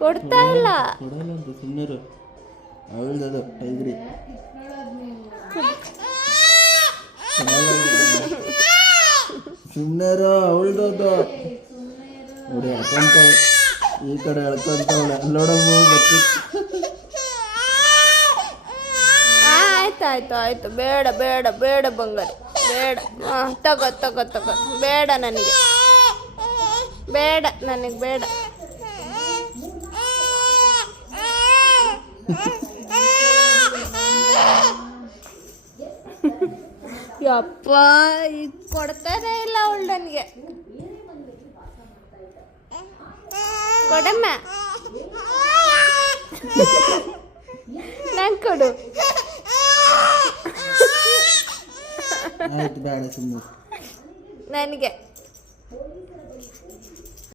ಕೊಡ್ತಾ ಇಲ್ಲ. ಕೊಡಲ್ಲ ಅಂತ ಸುಮ್ಮನೆ ಅವಳದು ಟೈಗ್ರಿ ಸುಮ್ಮನೆ ಅವಳದು ನೋಡಿ ಎಳ್ಕೊಂತ ಈ ಕಡೆ ಎಳ್ಕೊಂತವಳೆ ಅಲ್ಲೋಡಮ್ಮ ಮತ್ತೆ. ಆಯ್ತು ಆಯ್ತು ಬೇಡ ಬೇಡ ಬೇಡ ಬಂಗಾರಿ ಬೇಡ. ತಗೋ ತಗೋ ತಗೋ ಬೇಡ ನನಗೆ ಬೇಡ ನನಗೆ ಬೇಡ. ಯಪ್ಪ ಈಗ ಕೊಡ್ತಾನೆ ಇಲ್ಲ ಅವಳು ನನಗೆ. ಕೊಡಮ್ಮ ನಂಗೆ ಕೊಡು. ಆಯ್ತು ಬೇಡ ಸುಮ್ಮನೆ ನನಗೆ